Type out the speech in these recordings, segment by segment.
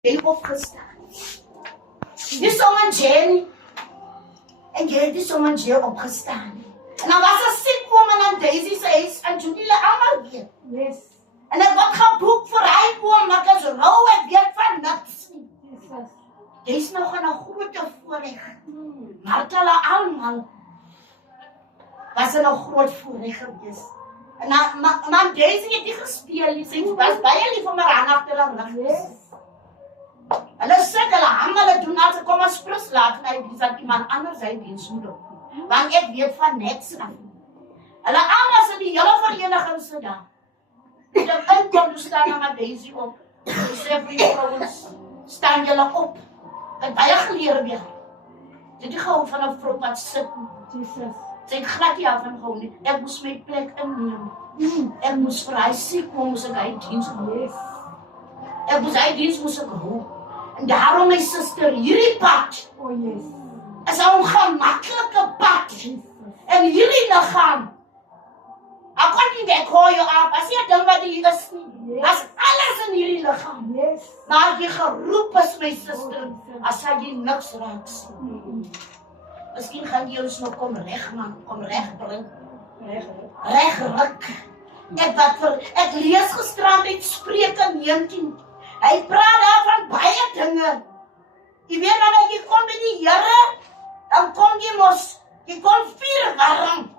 jy opgestaan. Dis sommer Jenny. En jy het die sommer Jenny opgestaan. En dan was 'n siek woman aan Daisy se huis en Julie almal weer. Yes. En ek word geboek vir hy oom, maar ek is rou, ek weet van niks nie. Jesus. Dis nog 'n groot voorreg. Maar hulle almal was 'n groot voorreg gewees. En maar Daisy het nie gespeel nie, sy was baie lief vir my agter haar rug. Yes. Hulle sê hulle almal doen as ek kom as plus laat en dis dat iemand anders sy diens moet doen. Want ek weet van niks af. Hulle almal se die hele vereniging se daar. Dan kom staan met Daisy op. Sy sê vir die vrouens, staan julle op. Het baie geleer weer. Dit is gehou van 'n vrou wat sit. Jesus. Sy het glad nie af van gehou nie. Ek moes my plek inneem. Ek moes vir hy siek kom, moes ek hy diens hou. Yes. Ek moes hy diens moes ek hou. En daarom my suster, hierdie pad Oh yes. is 'n ongemaklike pad. En hierdie liggaam, ek kan nie weggooi jou af, as jy dink wat hier is nie. As alles in hierdie liggaam. Yes. Maar jy geroep is my suster, as jy niks raak sien. Miskien gaan jy ons nog kom regmaak, kom regbring. Regruk. Ek lees gisterand uit Spreuke 19. Hy praat daar van baie dinge. Jy weet wanneer jy kom by die Here, dan kom jy kom vuur warm.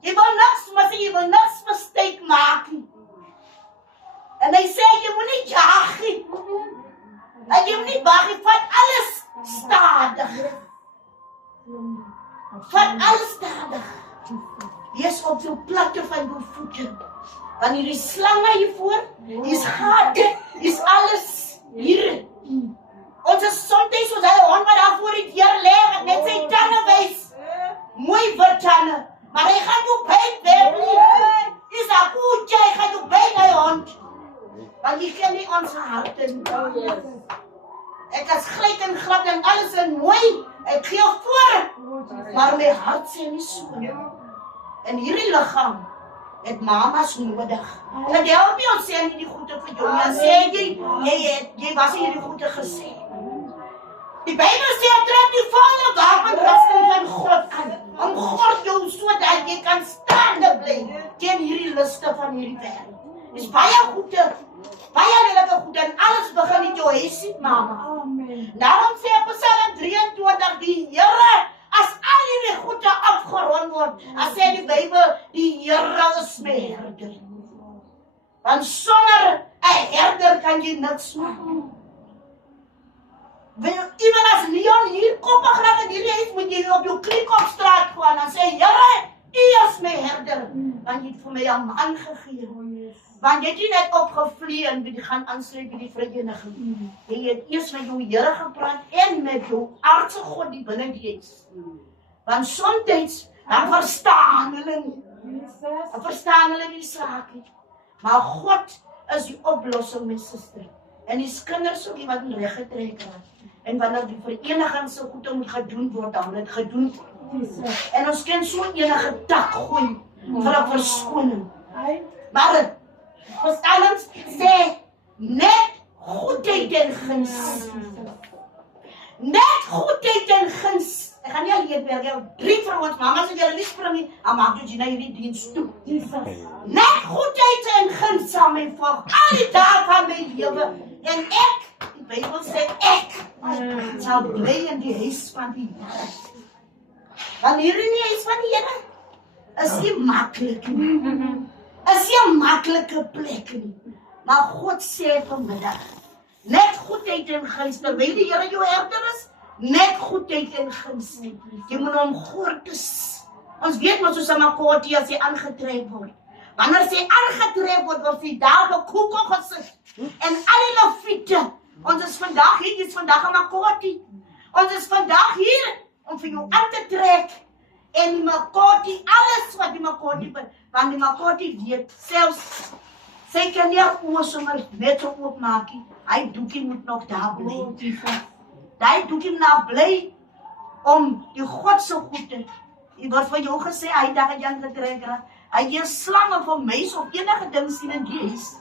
Jy wil niks mistake maak nie. En hy sê jy moet nie jaag nie. En jy moet nie bag nie, vat alles stadig. Vat alles stadig. Wees op jou platte van jou voete. Want hierdie slange hiervoor, hier's gate, hier's alles hier. Ons is soms soos hy hond wat daar voor die deur lê, wat net sy tande wys. Mooi wit tande, maar hy gaan jou byt, baby. Dis 'n koetje, hy gaan jou byt, hy hond. Want jy ken nie ons harte nie. Ek is glad en glad en alles en mooi. Ek gee voor, maar my hart sê nie so. En hierdie liggaam het mamas nodig. En dit help nie ons sê nie die goeie vir jou. Dan sê jy was nie hierdie goeie gesê. Die Bybel sê trek die volle wapenrusting van God aan. Om God jou sodat jy kan staande bly teen hierdie liste van hierdie wêreld. Dis baie goeie. Baie lelike goed en alles begin met jou huisie, mama. Amen. Daarom sê Psalm 23 die Here, as al hierdie goede afgerond word, as sê die Bybel, die Here is my herder. Want sonder 'n herder kan jy niks maak. Even as Leon hier koppig raak in hierdie huis, moet jy op jou knie op straat gaan en sê, Here, U is my herder. Want jy het vir my 'n man gegee. Want jy het nie net opgevlieg en jy gaan aansluit by die vereniging. Jy het eers met jou Here gepraat en met jou aardse God die binne die huis. Want soms dan verstaan hulle nie. Dan verstaan hulle nie saak nie. Maar God is die oplossing, my suster. En die kinders ook die wat reg getrek raak. En wanneer die vereniging so goed moet gedoen word, dan het gedoen. En ons kan so enige tak gooi vir 'n verskoning. Maar Psalms sê net goedheid en guns. Net goedheid en guns. Ek gaan nie alleen werk, 3 vrouens, mama sê julle nie spring nie, dan maak jy na hierdie diens toe. Net goedheid en guns sal my volg, al die dae van my lewe. En ek, die Bybel sê ek, sal bly in die huis van die Here. Want hier in die huis van die Here is nie maklik nie. Is nie 'n maklike plek nie. Maar God sê vanmiddag, net goedheid en guns, terwyl die Here jou herder is, net goedheid en guns. Jy moet hom gortes. Ons weet mos soos 'n makoti as hy aangetrek word. Wanneer sy aangetrek word sy daar op koeko gesit. En al die leviete, ons is vandag hier, dit is vandag 'n makoti. Ons is vandag hier om vir jou aan te trek. En die makoti, alles wat die makoti ben, want die makoti weet, selfs, sy kan nie oor sommer net so oopmaak nie, hy doekie moet nog daar bly. Hy doekie nou bly, om die God so goed te, die word vir jou gesê, hy dag het jy aangetrek, hy gee slange vir mens, of enige ding sien in die huis,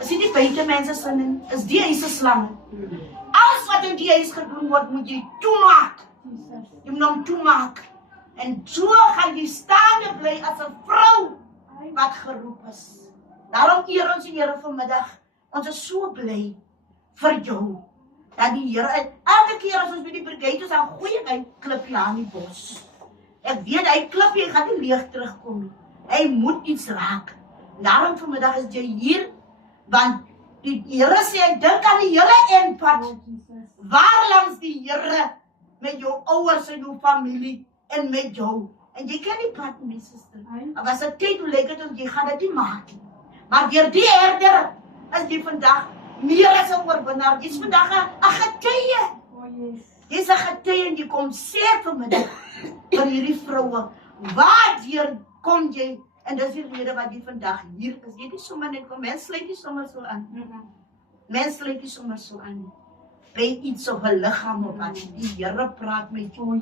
Is nie die buitemense sin nie, is die huis se slange. Alles wat in die huis gedoen word, moet jy toemaak. Jy moet hom toemaak. En so gaan jy staande bly as 'n vrou wat geroep is. Daarom eer ons die Here vanmiddag. Ons is so bly vir jou. Dat die Here, elke keer as ons by die brigade is, dan gooi ek hy klipjie aan die bos. Ek weet, hy klipjie, hy gaan nie leeg terugkom nie. Hy moet iets raak. Daarom vanmiddag is jy hier, want die Here sê, hy dink aan die hele eindpad. Waar langs die Here met jou ouers en jou familie en met jou. En jy kan nie pad, my sister. Maar was 'n tyd hoe lyk dit ons, jy gaan dit nie maak nie. Maar deur die herder is jy vandag meer as 'n oorwinnaar. Jy's vandag 'n getuie. Jy's 'n getuie en jy kom sê vanmiddag vir hierdie vroue, waardeur kom jy? En dis die rede wat jy vandag hier is. Jy het nie sommer net kom, mens sluit nie sommer so aan. Mens sluit nie sommer so aan. By iets op 'n liggaam op aan. Die Here praat met jou.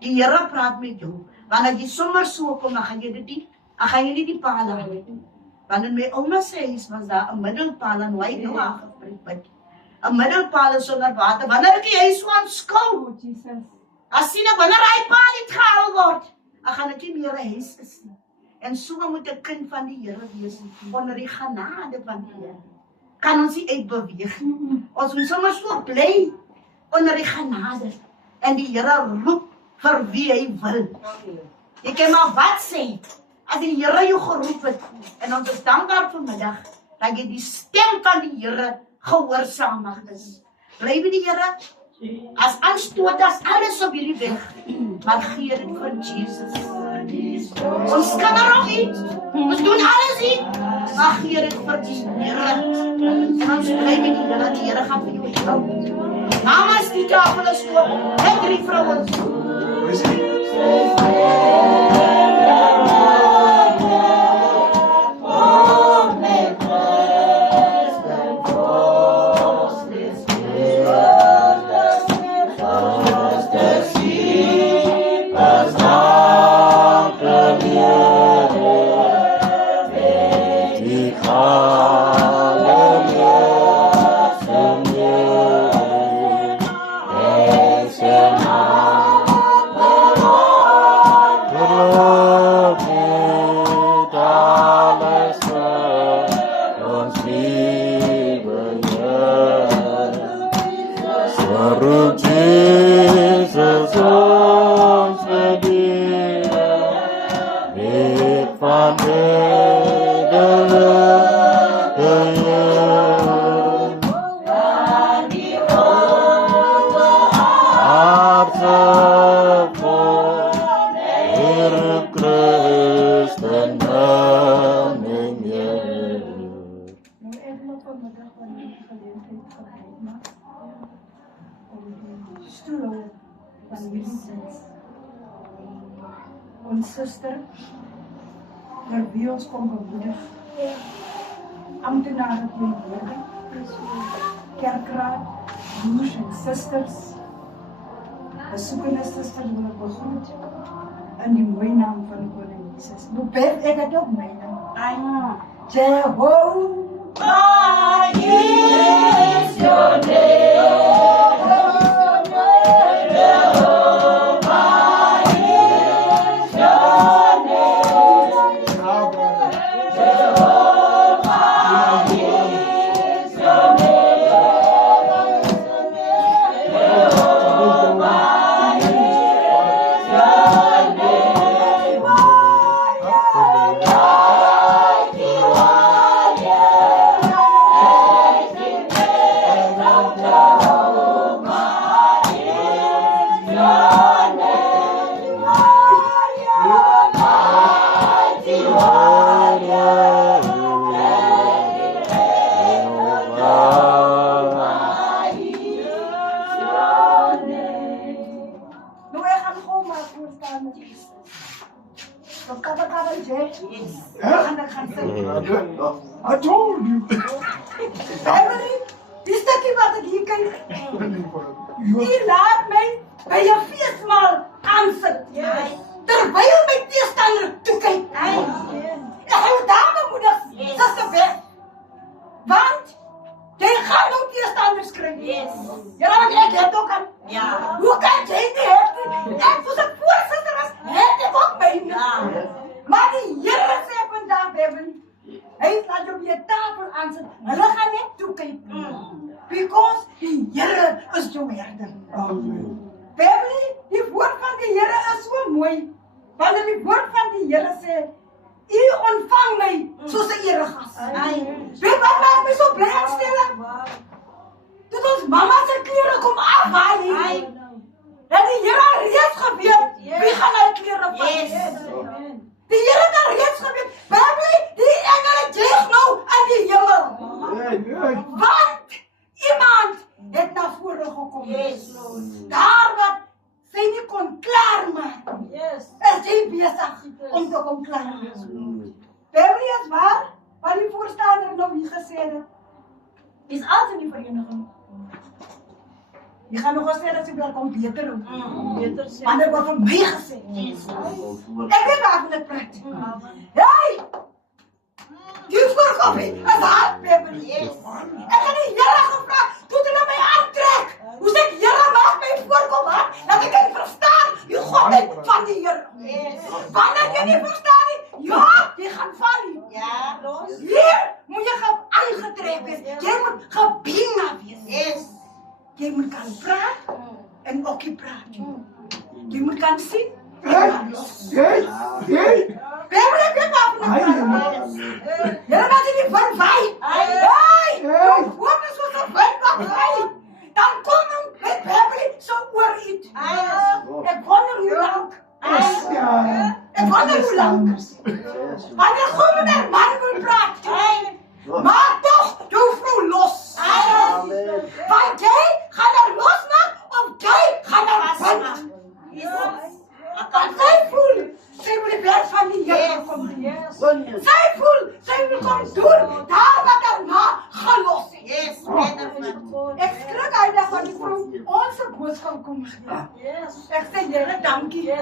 Die Here praat met jou. Want as jy sommer so kom, dan gaan jy dit nie, dan gaan jy nie die paal hê. Want in my ouma se huis was daar 'n middelpaal en hy nou aangepreek. 'n middelpaal is sonder water. Wanneer ek die huis so aanskou, as sien ek wanneer hy paal het gehaal word, dan gaan dit nie meer 'n huis is nie. En so moet 'n kind van die Here wees onder die genade van die Here. Kan ons nie uitbeweeg nie. Ons moet sommer so bly onder die genade. En die Here roep vir wie hy wil. Jy kan maar wat sê, as die Here jou geroep het, en ons is dankbaar vanmiddag, dat jy die stem van die Here gehoorsaam is. Bly by die Here, as aanstoot, as alles op hierdie weg, maar gee dit vir Jesus. Ons kan er ook niet, ons doen alles niet, maar gee dit vir die Here. En ons bly by die Here gaan vir jou help. Mama's die tafel is oop, en 3 vrouwens. Ons suster, vir wie ons kom bemoedig, amptenare teenwoordig, kerkraad, broers en susters, besoekende susters wil ek begroet in die mooi naam van die Koning Jesus. Bepef ek het ook my naam. Jehovah is your name. I told you. Is dat die wat ek hier kan? Die laat my by 'n feesmaal aansit. Terwyl my teestander toe kyk. Hy hou daar bemoedig. Dis te weg. Want jy gaan ook teestanders kry. Yes. Julle wat ek het ook aan. Ja. Hoe kan jy nie hê? Ek was 'n voorsitter as het ek ook my. Ja. Maar die Here sê vandag, Beverly, hy laat jou op die tafel aansit. Hulle gaan net toe kyk. Because die Here is jou herder. Amen. Beverly, die woord van die Here is so mooi. Wanneer die woord van die Here sê, U ontvang my soos 'n eregas. Weet wat maak my so bly en stil? Dit ons mamma se klere kom afhaal. En die Here het reeds geweet wie gaan hy klere vat. Yes. Die Here het reeds geweet. Baby, die engele jeug nou in die hemel. Want iemand het na vore gekom. Yes. Daar wat sy nie kon klaarmaak. Is jy besig om te kom klaarmaak. Baby, is waar? Wat die voorstander nou hier gesê het. Is alles in die vereniging. Je gaat nog wel zeggen dat ze wel komt beter doen. Maar dat wordt van mij gezegd. Ik weet waar het praat. Hey! Die voorkoppie is hard, Beverly. Ik heb die Jelle gevraagd toen hij naar mij aantrekt. Hoe zegt Jelle maakt mijn voorkop hard? Dat ik het verstaan. Je God is van die Jelle. Wanneer je niet verstaan, ja, die gaan vallen. Hier moet je aangetrekt wezen. Jij moet gebingen wezen. Jy moet kan praat en ook nie praat. Jy moet kan sien. Jy. Beverly, ek weet wat van praat. Julle wat in die wind waai. Hey! Jou hoofd is soos 'n wind wat waai. Dan kom hom met Beverly so oor iets. Ek wonder hoe lank. Ek wonder hoe lank. Maar die goeie man wil praat. Maak toch jou vrou los. Want jy gaan haar losmaak of jy gaan haar bind. Want sy voel, sy wil die werk van die Here kom doen. Sy voel, sy wil kom doen, daar wat haar ma gelos het. Ek skrik uit van die vrou, onze boodskap kom gee. Ek sê, Here, dankie.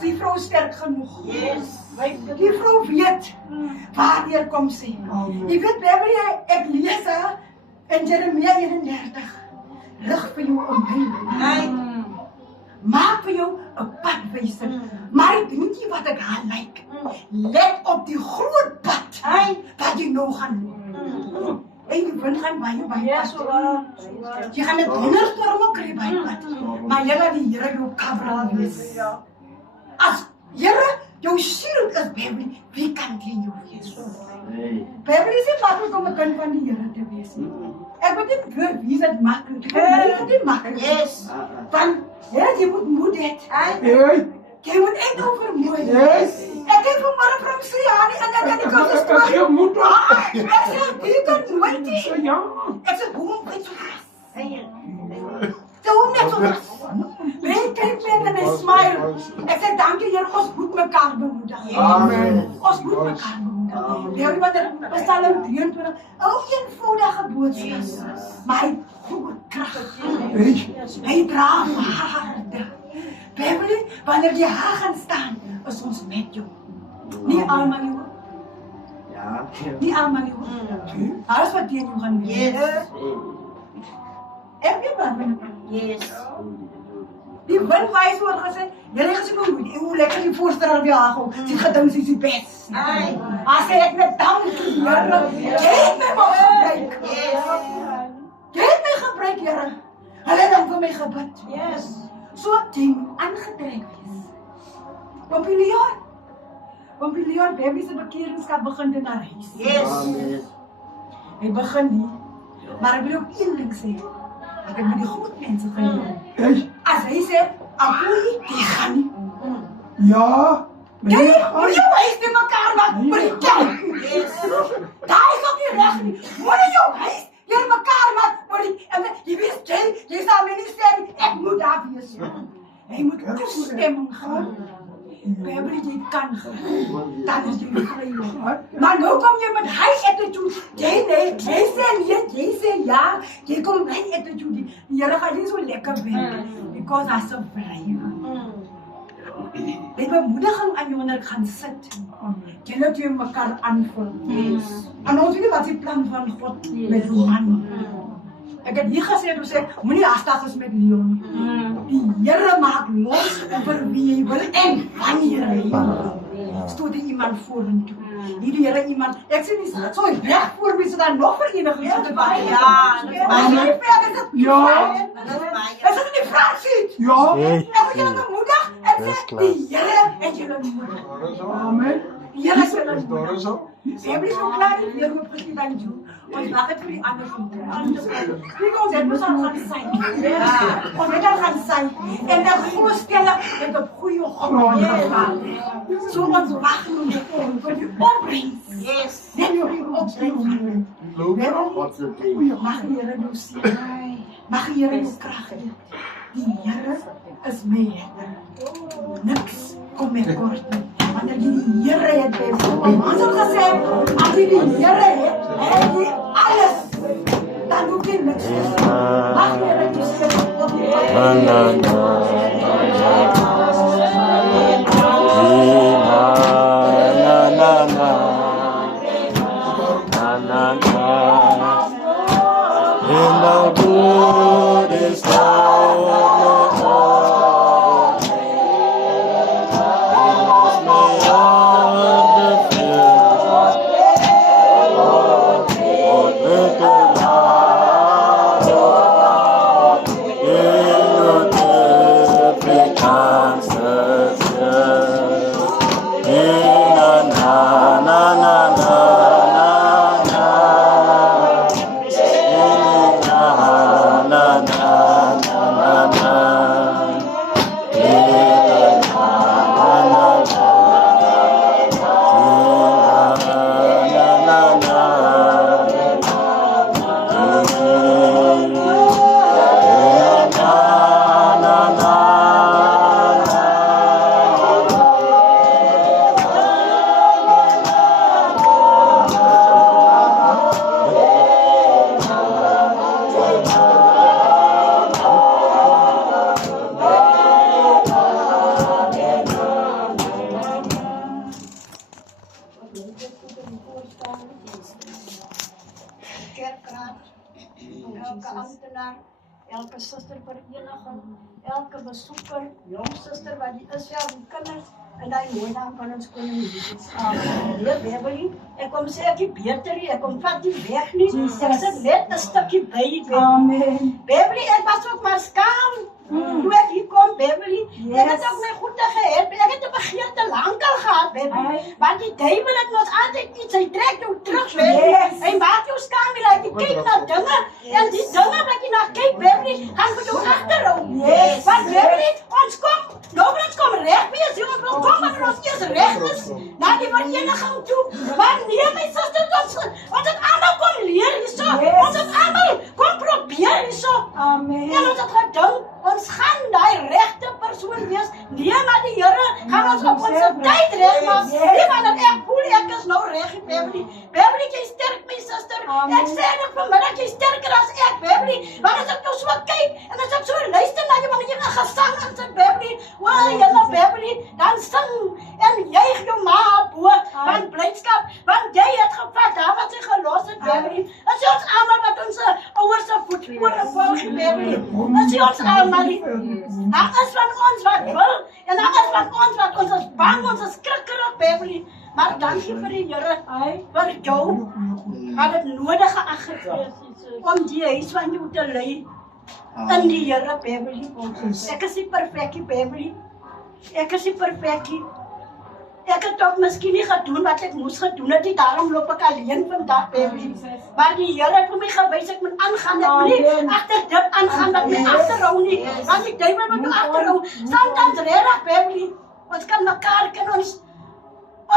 Die vrou sterk genoeg. Die vrou weet waarheen kom sy. Jy weet, Beverly, ek lees in Jeremia 31. Rig vir jou om my. Maak vir jou 'n padwyser. Maar ek weet nie wat ek haar lyk. Let op die groot pad wat jy nou gaan loop. En die wind gaan baie pad. Jy gaan 'n donderstorm ook kry baie pad. Maar jy laat die Here jou cover wees. As Here jou shield is, Beverly, wie kan teen jou wees? Beverly is nie maklik om 'n kind van die Here te wees nie. Ek weet nie vir wie dit maklik is. Dit is nie maklik. Want jy moet moed hê. Jy moet echt overmoeien. Ik heb vanmorgen van Siani en dan kan ik al eens terug. Je moet toch. Ik zeg, die kan nooit die. Ja. Ik zeg, hoe moet je zo gaan? Zo net zo gaan. Hij kijkt met en hij smile. Ik zeg, dank je Heer, ons moet elkaar bemoedigen. Amen. Ons moet elkaar bemoedigen. Heel wat er Psalm 23, ook eenvoudige boodschap. Maar hij voelt kracht. Hij draagt waarde. Beverly, wanneer jy haar gaan staan, is ons met jou. Nie almal jou. Ja. Nie almal jou. Alles wat teen jou gaan wees. Ek weet wat van die wind waai so gesê, jy het gesê hoe lekker die voorstel weer hagel. Sy gedink sy is die bes. As ek net dankie, Here. Jy het my maar gebruik. Jy het my gebruik, Here. Hulle het dan vir my gebid. So jy moet aangetrek wees. Ompie Leon, baby se bekeringsskap begin in haar huis. Hy begin nie. Maar ek wil ook een ding sê. Dat ek met die groot mense gaan doen. As hy sê, Apoe, jy gaan nie. Ja. Jy moet jou huis nie mekaar maak, maar die kerk. Daar is ook nie reg nie. Moet jou huis hier mekaar maak, maar jy weet, jy sal my nie sê, ek moet daar wees. Hy moet toestemming gaan. Beverly, jy kan gaan. Dan is jy vry. Maar nou kom jy met hy attitude. Jy sê nee, jy sê ja. Jy kom met attitude. Die Here gaan nie so lekker werk. Because hy's so brave. Die bemoediging aan jou wanneer gaan sit. Julle twee mekaar aanvul. En ons weet nie wat die plan van God met die man. Ek het hier gesê, toe sê, moenie hastig is met Leon. Die Here maak los oor wie hy wil en wanneer hy wil. Stoot hy iemand vorentoe. Hierdie Here iemand, ek sê nie, so reg voor my, so daar nog vereniging so te baie. Ja, dat is baie. Is dit nie Fransiet? Ja. Ek moet julle bemoedig en sê, die Here het julle nodig. Amen. Die Here het julle Is nodig. daar zo? Jy bly so klaar nie weer op gesien aan jou. Ons wag het vir die ander van kyk ons het mos al gaan sy. Ons het al gaan sy. En dan voorstelle met op goeie grond gegaan. So ons wag nu vir die opbrengs. Yes. Net jou die opbrengs. Loop wat ze doen. Mag die Here jou sien. Mag die Here jou krag gee. Die Here is my herder. Niks kom my kort nie. Want die Here het by ons het gesê, as jy die Here het jy alles. Dan hoef jy niks te doen. Mag die Here jou elke sustervereniging, elke besoeker, jong suster wat die is, ja, die kinders, en die mooi naam van ons koning Jesus. Heer Beverly, ek kom sê ek die beter nie, ek kom vat die weg nie, ek sit net 'n stukkie by die Amen. Beverly, ek was ook maar skaam. Toe ek hier kom, Beverly, ek het ook my goede gehelp, ek het 'n begeerte lankal gehad, Beverly, want die duiwel het ons altyd iets, hy trek jou terug, Beverly, hy maak jou skaam, hy kyk na dinge, en die dinge wat jy na kyk, Beverly, gaan vir jou agterhou, want Beverly, ons kom reg wees, ons wil kom, maar ons eers reg is, na die vereniging toe, maar nee, my sister, ons het allemaal kom leer hierso, ons het allemaal kom probeer hierso, Amen. en ons het gedink, ons gaan die regte persoon wees. Nee, maar die Here gaan ons op onze tyd reg maak. Nee, maar dat ek voel ek is nou reg, Beverly. Beverly, jy sterk my suster. Ek sê net vanmiddag jy sterker as ek, Beverly. Want as ek nou so kyk en as ek so luister na jou wanneer jy 'n gesang insit, Beverly. Wel, jy Beverly, dan sing en juig jou ma bo van blydskap, want jy het gevat daar wat sy gelos het, Beverly. As ons almal wat ons ouers se voetspore volg, Beverly. As ons almal daar is van ons wat wil, en daar is van ons wat ons is bang, ons is skrikkerig, Beverly. Maar dankie vir die Here, vir jou, wat het nodig geag het, om die huis van jou te lei, in die Here, Beverly. Ek is nie perfectie, Beverly. Ek is nie perfectie. Ek het ook miskien nie gedoen wat ek moes gedoen het, daarom loop ek alleen vandag, Beverly. Maar die Here het vir my gewys, ek moet aangaan, ek moet nie agter dit aangaan, dat my agterhou nie, want die duiwel moet my agterhou. Sometimes regtig, Beverly, ons kan mekaar, kan ons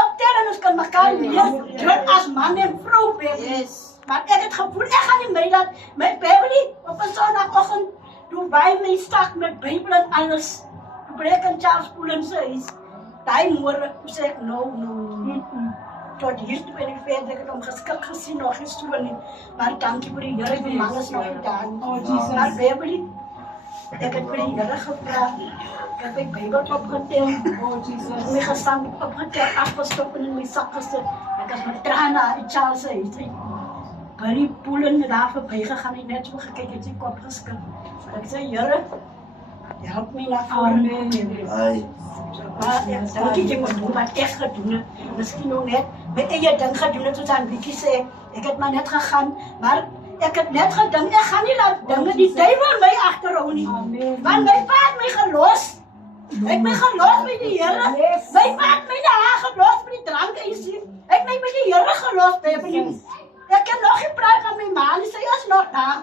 optel en ons kan mekaar leer, druk as man en vrou, Beverly. Maar ek het gevoel, ek gaan nie my laat, my Beverly, op 'n Sondagoggend, toe by my stak met Bybel en alles, toe breek in Charles Pullen se huis. Daai môre, toe sê ek, no. Tot hier toe ben ek verder, ek het hom geskik gesien, nog nie, maar dankie vir die Here, die man is nog nie daar. Maar Beverly, Ek het vir die Here gevra. Ek het my Bybel opgetel. My gesang opgetel, afgestop en in my sak gesit. Ek het met trane uit die Charles se huis uit. By die poelen daar verby gegaan en net so gekyk het sy kop geskit. Ek sê, Here, help my na vore. Ai. Maar dankie jy moet doen wat ek gedoen het. Miskien nog net my eie ding gedoen het, soos aan Vicky sê. Ek het maar net gegaan, maar ek het net gedink, ek gaan nie laat dinge die duiwel my agterhou nie. Want my pa het my gelos. Ek het my gelos met die Here. My pa het my daar gelos met die drankhuisie. Ek het my met die Here gelos, baby. Ek kan nog nie praat van my ma, sy is nog daar.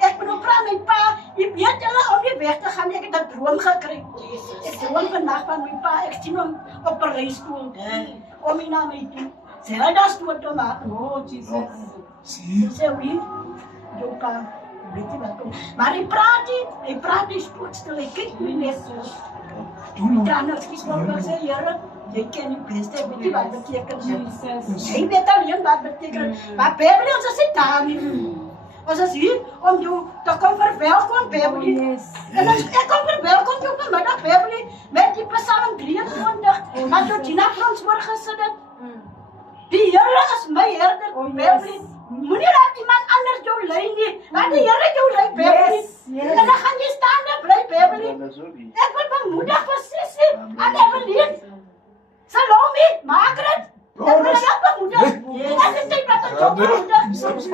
Ek moet nog praat met my pa. Jy weet julle om nie weg te gaan, ek het 'n droom gekry. Ek droom vandag van my pa, ek sien hom op 'n reistool. Om hy na my toe. Sy het dat stoot te maak. Sê wie? Jou pa, weet jy wat kom. Maar hy praat nie spookstil, hy kyk nie net. Die trane skiet maar wat sê, Here, jy ken die beste, weet jy wat beteken Jesus. Jy weet alleen wat beteken, maar Bybel ons is daar nie. Ons is hier om jou te kom verwelkom, Bybel. En ek kom verwelkom jou vanmiddag, Bybel, met die Psalm 23, wat door Gina vir ons voorgesit het. Die Here is my herder, Bybel. Moenie laat iemand anders jou lei nie. Laat die Here jou lei, Bybel. En dan gaan jy staan en bly, Bybel. Ek wil bemoedig vir Sissie en Evelien. Salome, Margaret. Ek wil jou bemoedig. Dit is tyd dat ek jou bemoedig.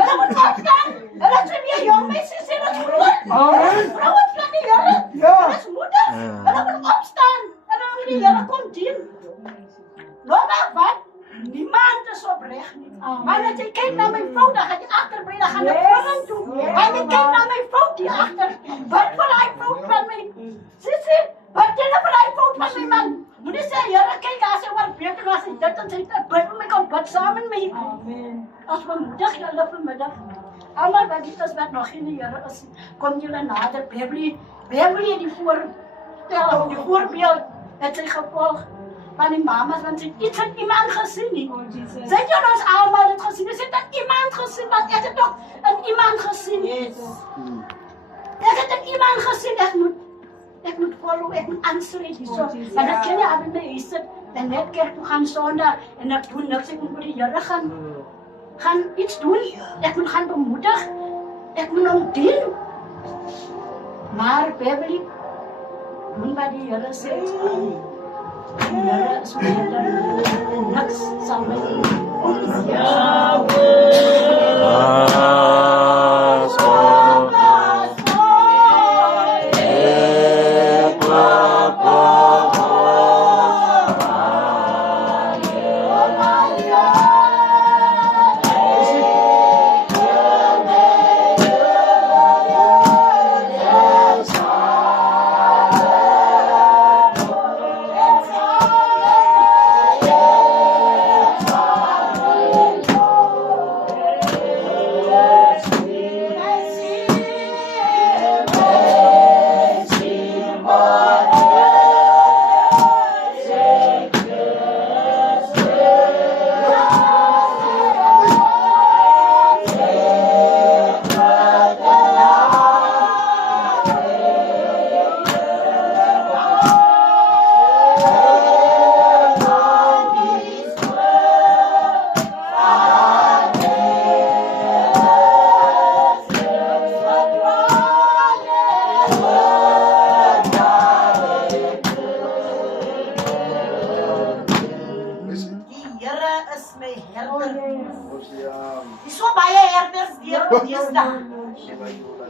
Hulle moet opstaan. Hulle is weer jong meisies en het groot. Vrouwen van die Here. Hulle is moedig. Hulle moet opstaan. En dan moet die Here kom dien. Nog wat? Niemand is opreg nie. Maar as jy kyk na my vrou, dan gaan jy agterbly, dan gaan ek vorentoe. En jy kyk na my vrou die agter. Wat wil hy vrou van my? Sissie, wat jy nou vir hy vrou van my man? Moenie sê, Here, kyk as hy oorbeek en as hy dit en sy dit bid vir my kan bid saam met my. As vanmiddag julle vanmiddag. Almal wat dit is wat nog in die Here is, kom julle nader. Bybel die voorbeeld het sy gevolg. Van die mamas, want sy iets het iemand gesien nie. Sy het ons allemaal het gesien, sy het iemand gesien, want ek het ook in iemand gesien. Ek het in iemand gesien, ek moet follow, ek moet aansluit hierso. Want ek ken jy al in my huis sit, en net kerk toe gaan Sondag, en ek doen niks, ek moet vir die Here gaan iets doen. Ek moet gaan bemoedig, ek moet hom dien. Maar Bybel, doen wat die Here sê. Die Here is beter en niks sal my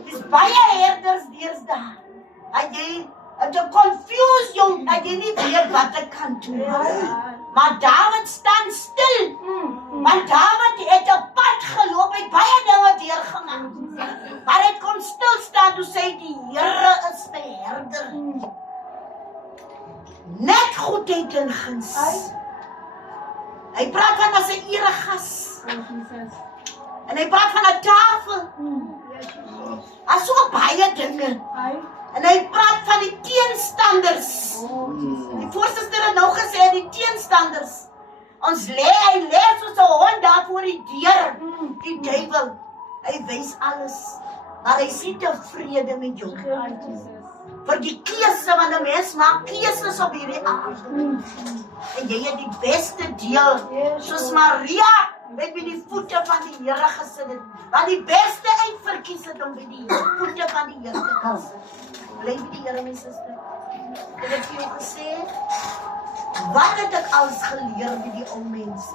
Dis baie herders deesdae. Dat jy confuse jou, dat jy nie weet wat ek kan doen. Maar Dawid staan stil. Want Dawid het 'n pad geloop, het baie dinge deurgegaan. Maar hy kon stil staan toe sê die Here is my herder. Net goedheid en guns. Hy praat van as 'n eregas. En hy praat van 'n tafel. As so baie dinge. En hy praat van die teenstanders. Die voorsitter het nou gesê die teenstanders. Hy lê soos 'n hond daar voor die deur. Die duiwel. Hy wys alles. Maar hy sien tevrede met jou. vir die keuse, want 'n mens maak keuses op hierdie aarde. En jy het die beste deel, soos Maria, met by die voete van die Here gesit het. Want die beste uitverkies het om by die voete van die Here te gaan sit. Bly by die Here, my suster. Ek het vir jou gesê, wat het ek alles geleer by die ou mense?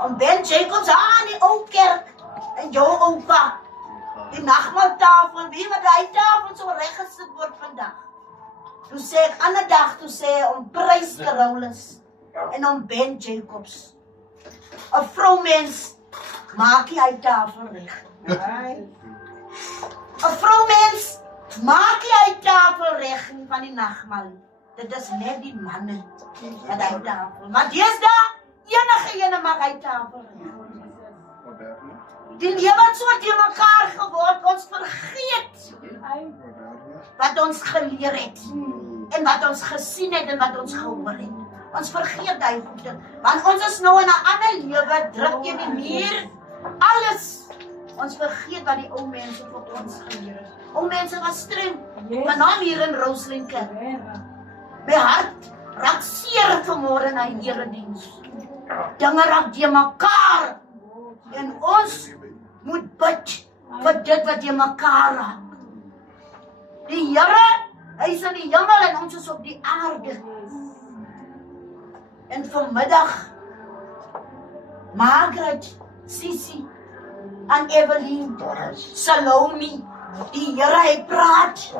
Om Ben Jacobs aan die ou kerk, en jou oupa, die nagmaaltafel, wie met die tafel so reggesit word vandag. Toe sê ek, ander dag, toe sê hy om Prys Carolus en om Ben Jacobs. 'n Vroumens maak nie hy tafel reg. 'n Vroumens maak nie hy tafel reg nie van die nagmaal. Dit is net die manne wat hy tafel. Maar deesdae, enige ene maak hy tafel reg. Die lewe het so te mekaar geword, ons vergeet wat ons geleer het, en wat ons gesien het, en wat ons gehoor het. Ons vergeet die goede, want ons is nou in 'n ander lewe, druk teen die muur, alles. Ons vergeet wat die ou mense vir ons geleer het. Ou mense was streng, maar nou hier in Roslyn kerk. My hart raak seer vanmôre na die erediens. Dinge raak te mekaar, en ons moet bid vir dit wat jy mekaar raak. Die Here, hy is in die hemel en ons is op die aarde. En vanmiddag, Margaret, Sissy, en Evelyn, Salome, die Here, hy praat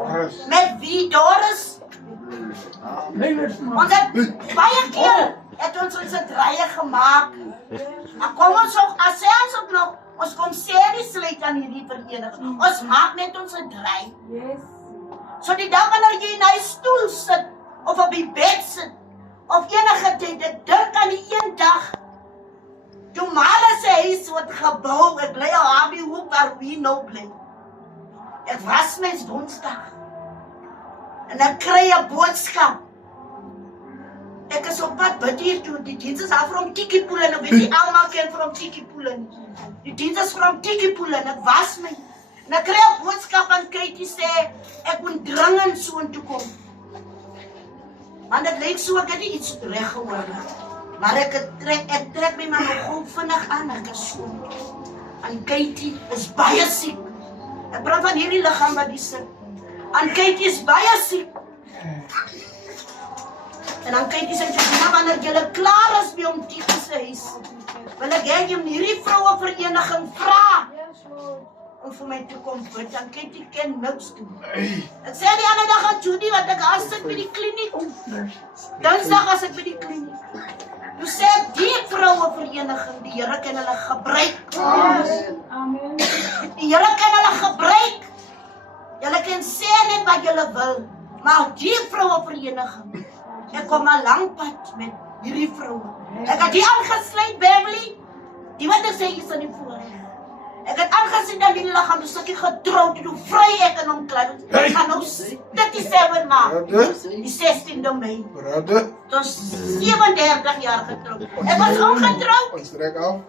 met wie? Doris? Ons het baie keer het ons draaie gemaak. En kom ons ook, as ons ook nog, ons kom serie sluit aan hierdie vereniging. Ons maak net ons draai. So die dag wanneer jy in die stoel sit, of op die bed sit, of enige tyd, ek dink aan die een dag, toe Mala se huis word gebou, ek bly al Happy Hoek waar wie nou bly. Ek was mens Woensdag, en ek kry 'n boodskap. Ek is op pad bid hier toe, die diens is af van Tikkipoelen, ek weet nie almal ken van Tikkipoelen. Die diens is van Tikkipoelen, ek was my, en ek kry 'n boodskap aan Katie sê, ek moet dringend soontoe kom. Want dit lyk so, ek het nie iets reg gehoor nie. Maar ek trek my maar nog gou vinnig aan, ek is so. En Katie is baie siek. Ek praat van hierdie liggaam wat die sit. En Katie is baie siek. En dan Katie sê, wanneer julle klaar is by om Tiki se huis, wil ek hê jy hierdie vroue vereniging vra om vir my toe kom bid, dan Katie ken niks doen. Ek sê die ander dag aan Judy, wat ek as sit by die kliniek, Dinsdag as ek by die kliniek, toe sê die vroue vereniging, die Here kan hulle gebruik. Amen. Die Here kan hulle gebruik. Julle kan sê net wat julle wil, maar die vroue vereniging, ek kom 'n lang pad met hierdie vroue. Ek het die aangesluit, Beverly, die wat ek sê is in die voorreg. Ek het aangesien dat die liggaam dus ek getroud, hoe vry ek in hom klim. Ek gaan nou 37 maak, die 16de Mei. Dus 37 jaar getroud. Ek was ongetroud,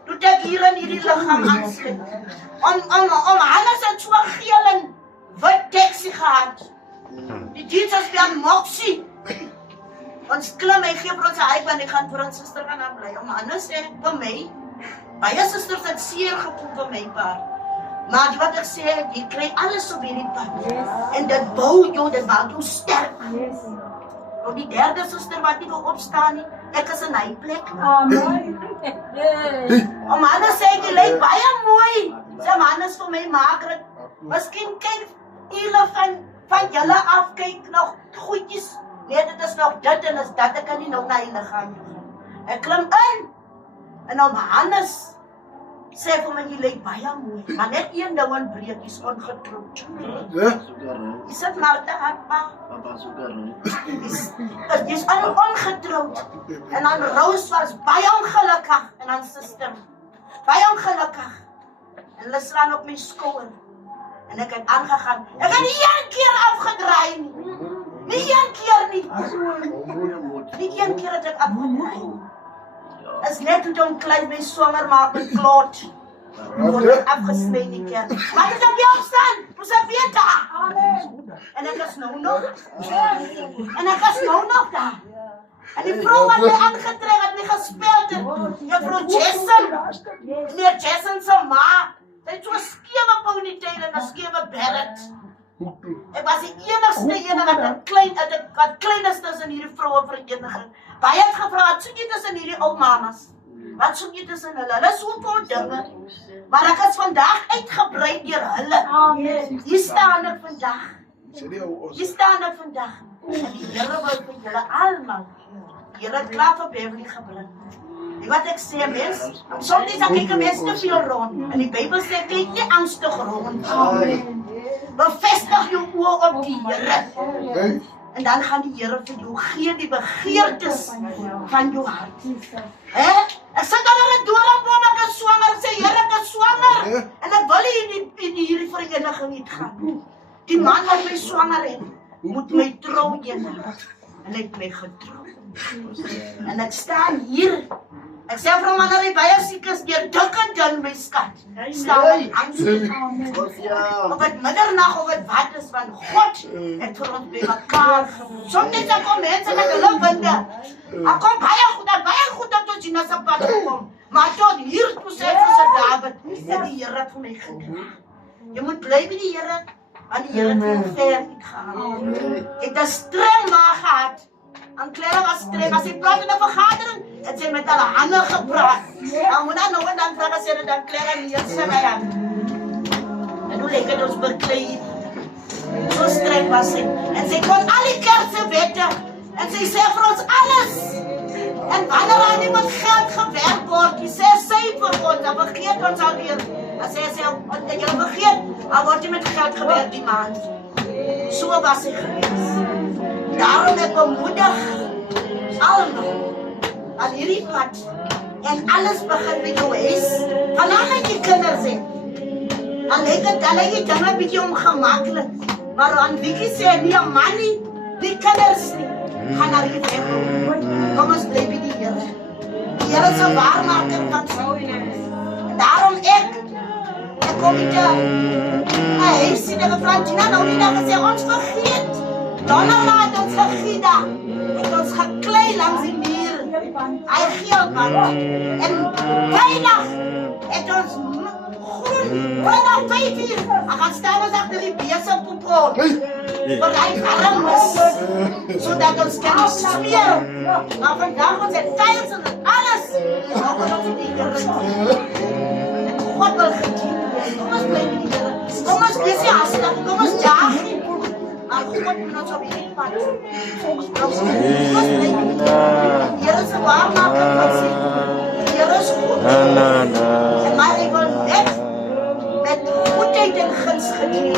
toe ek hier in hierdie liggaam aansluit. Om Hannes het so geel en wit taxi gehad. Die diens as by aan Moxie. Ons klim, hy gee vir ons 'n iPad, ek gaan vir ons suster gaan aanbly. Om Hannes sê vir my, baie susters het seer gevoel vir my paar. Maar wat ek sê, jy kry alles op hierdie pad. En dit bou jou, dit maak jou sterk. Op die derde suster wat nie wil opstaan nie, ek is in hy plek. Om Hannes sê, jy lyk baie mooi. Sê Hannes vir my, Margaret, miskien kyk julle van julle af, kyk nog goedjies. Nee, dit is nog dit en is dat, ek kan nie nou na julle gaan. Ek klim in, en om Hannes sê vir my, jy lyk baie mooi, maar net een ding in breek, is ongetroud. Jy sit maar te hapa. Jy is ongetroud. En dan Rose was baie ongelukkig, en dan suster, baie ongelukkig. En hulle slaan op my skouer. En ek het aangegaan. Ek het nie een keer afgedraai nie. Nie een keer nie. Nie een keer het ek afgedraai nie. Is net hoe dan klein my swanger maak met kloot. Word afgesny die keer. Maar dit is op jou opstaan. Ons het weet daar. En nog. En ek is nou nog daar. En die vrou wat my aangetrek het, my gespeld het, juffrou Jason, meneer Jason se ma, sy het so skewe ponytail en 'n skewe beret. Ek was die enigste ene wat klein is tussen hierdie vrouevereniging. Baie het gevra, wat soek jy tussen hierdie ou mamas? Wat soek jy tussen hulle? Hulle is so vol dinge. Maar ek is vandag uitgebrei deur hulle. Amen. Hier staan ek vandag. Hier staan ek vandag. En die Here wil vir julle almal. Die Here het klaar vir Beverly gebring. En wat ek sê, mens, soms is ek 'n mens te veel rond. En die Bybel sê, kyk nie angstig rond. Amen. Bevestig jou oë op die Here. En dan gaan die Here vir jou gee die begeertes van jou hart. Ek sit daar in 'n doringboom, ek is swanger, ek sê Here, ek is swanger. En ek wil nie in hierdie vereniging niet gaan. Die man wat my swanger het, moet my trou eendag. En hy het my getrou. En ek staan hier. Ek sê vir hom, wanneer hy baie siek is, deur dik en dun my skat. Staan ek aan. Of het middernag of het wat is van God, het vir ons by mekaar. Soms dan kom mense met hulle winde. Ek kom baie goed dat ons in ons pad kom. Maar tot hier toe sê vir David, dat die Here vir my gedra. Jy moet bly by die Here, want die Here het jou ver uitgehaal. Ek het 'n streng ma gehad. En Clara was streng, as sy praat in 'n vergadering, het sy met haar hande gepraat. En moet dan nog en dan vra sy dan Clara nie eens sy my hand. En hoe lekker ons beklei. So streng was sy. En sy kon al die kerse wette. En sy sê vir ons alles. En wanneer aan iemand geld gewerk word, die sê sy vir ons, dan vergeet ons alweer. En sy sê, jy vergeet, dan word jy met geld gewerk die maand. So was sy geweest. Daarom ek bemoedig almal aan hierdie pad. En alles begin met jou huis. Vanaf jy kinders het. Dan lyk jy dinge bietjie ongemaklik. Maar aan Vicky sê, nie 'n man nie, die kinders nie. Gaan naar die weg. Kom ons bly by die Here. Die Here is 'n waarmaker van sy. Daarom ek kom nie te huis sien en Francina nou nie dat gesê, ons vergeet. Donderdag het ons gegida. Het ons geklei langs die muur. Hy geel man. En vrijdag het ons groen. Vrijdag 5 uur. En gaan staan ons achter die beselpoepel. Voor hy warm is. Zodat ons kan smeer. Maar vandag ons het tiles en alles. Nou kan ons die Here. En God wil gedien. Kom ons bly met die Here. Kom ons wees nie hastig. Kom ons jaag nie. Maar God moet ons op hierdie pad. Ons bly met die Here. Die Here is 'n waarmaker van sy. Die Here is goed. En maar hy wil net met goedheid en guns gedien.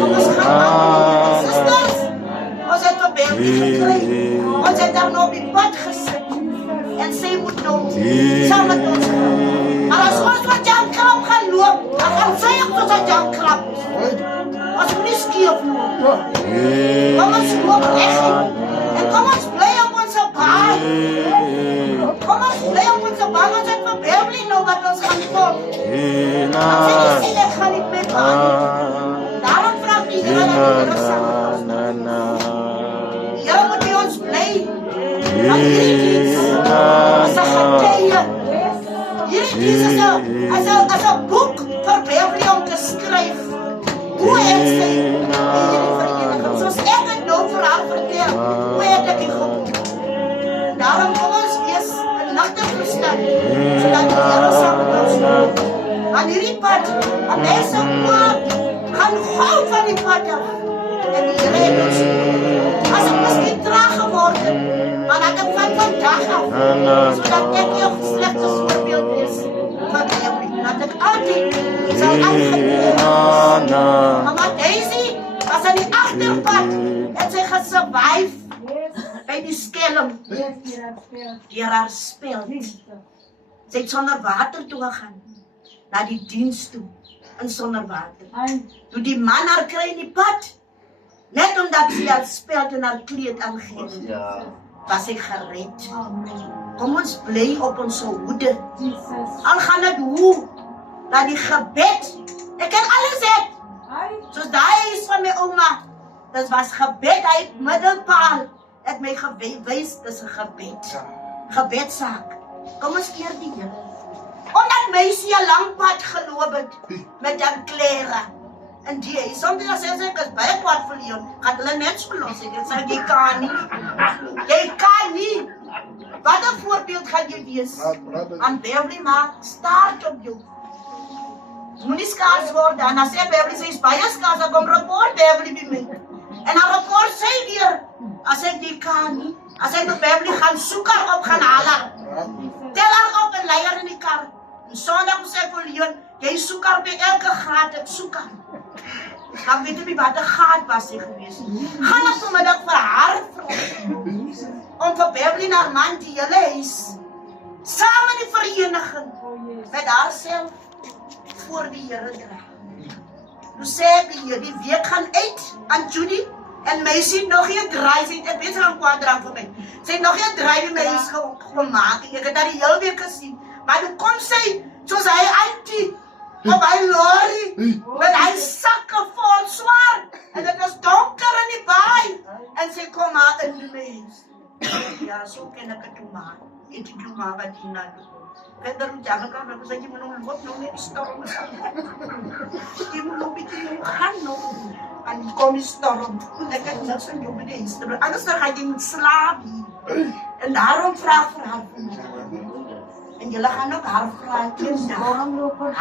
Kom ons gaan aan, sisters. Ons het 'n baby gekry. Ons het daar nou op die pad gesit. En sy moet nou saam met ons gaan. Maar as ons wat jamkrap gaan loop, dan gaan sy ook tot 'n jamkrap. Ons moet nie skief loop. Kom ons loop reg. En kom ons bly op ons pad. Kom ons bly op ons pad. Ons het vir Beverly nou wat ons gaan volg. Ons het nie sê ek gaan nie met aan. Daarom vraag die Here dat die Here saam met ons doen. Die Here moet by ons bly. Want hierdie diens is 'n getuie. Hierdie diens is 'n boek vir Beverly om te skryf. Hoe het sy hierdie vereniging, soos ek het nou vir haar vertel, hoe het ek die gevoel? Daarom kom ons wees in ligte toestand, sodat die Here saam met ons doen. Aan hierdie pad, aan mense gaan gauw van die pad af. En die Here het ons doen. As ek miskien traag geworden, maar dat ek van vandag af, zodat ek nie een slechte voorbeeld wees van Beverly, dat ek altyd sal aangeneem. Mama Daisy was aan die achterpad en sy gesurvive by die skelm deur haar speld. Sy het sonder water toe gegaan na die diens toe en sonder water. Toe die man haar kry in die pad, net omdat sy haar speld en haar kleed aangeef, was sy gered. Kom ons bly op ons hoede. Al gaan het hoe, dat die gebed, ek kan alles het. Soos daai is van my ouma, Dit was gebed uit middelpaal. Het my gewys, dis 'n gebed. Gebedsaak. Kom ons eer die Here. Omdat meisie 'n lang pad geloop het met haar klere. En die, soms as sy sê, ek is baie kwaad vir Leon, gaan hulle net so los. Ek sê, jy kan nie. Jy kan nie. Wat 'n voorbeeld gaan jy wees? En Beverly maak start op jou. Moenie skaars word, en as sy Beverly sê, is baie skaars, dan kom rapport Beverly by my. En haar rapport sê weer, as ek die kan nie, as ek met Beverly gaan soek haar op, gaan haal haar. Tel haar op en lei haar in die kar. En Sondag sê vir Leon, jy soek haar by elke graad, ek soek haar. Dan weet jy wat 'n gaat was sy gewees. Gaan ek vanmiddag vir haar vra, om vir Beverly na haar man die hele huis, saam in die vereniging, met haarself voor die Here dra. Nou sê ek die week gaan uit aan Judy, en meisie nog nie 'n draai, sy het beter aan kwadrang vir my. Sy het nog nie 'n draai in my huis gemaak, ek het haar die hele week gesien. Maar nu kom sy, soos hy auntie, op hy lorry, met hy sakke vol swaar, en het was donker in die baai, en sy kom haar in die huis. Ja, so ken ek het toe maar, en die toe maar wat die na toe. Verder moet jy kan, dan sê jy moet nog net die storm. Jy moet nog bietjie gaan nog. En kom die storm. Ek het net so jou met die storm. Anders dan gaan jy moet slaap. En daarom vraag vir haar. En julle gaan ook haar vra,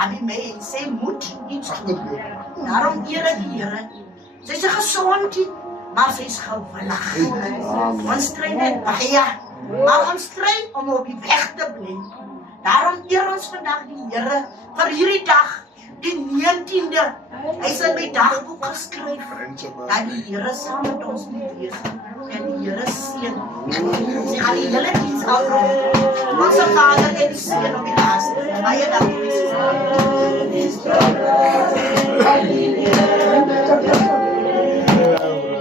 Abi my en sê moet iets doen. Daarom eer ek die Here. Sy is 'n gesondheid, maar sy is gewillig. Ons stry net baie, maar ons stry om op die weg te bly. Daarom eer ons vandag die Here vir hierdie dag, die 19de. Hy het in my dagboek geskryf dat die Here saam met ons moet wees. En die Here seën. Sy gaan die hele diens afrond. Onze Vader en die Seun op die laaste. Baie dankie.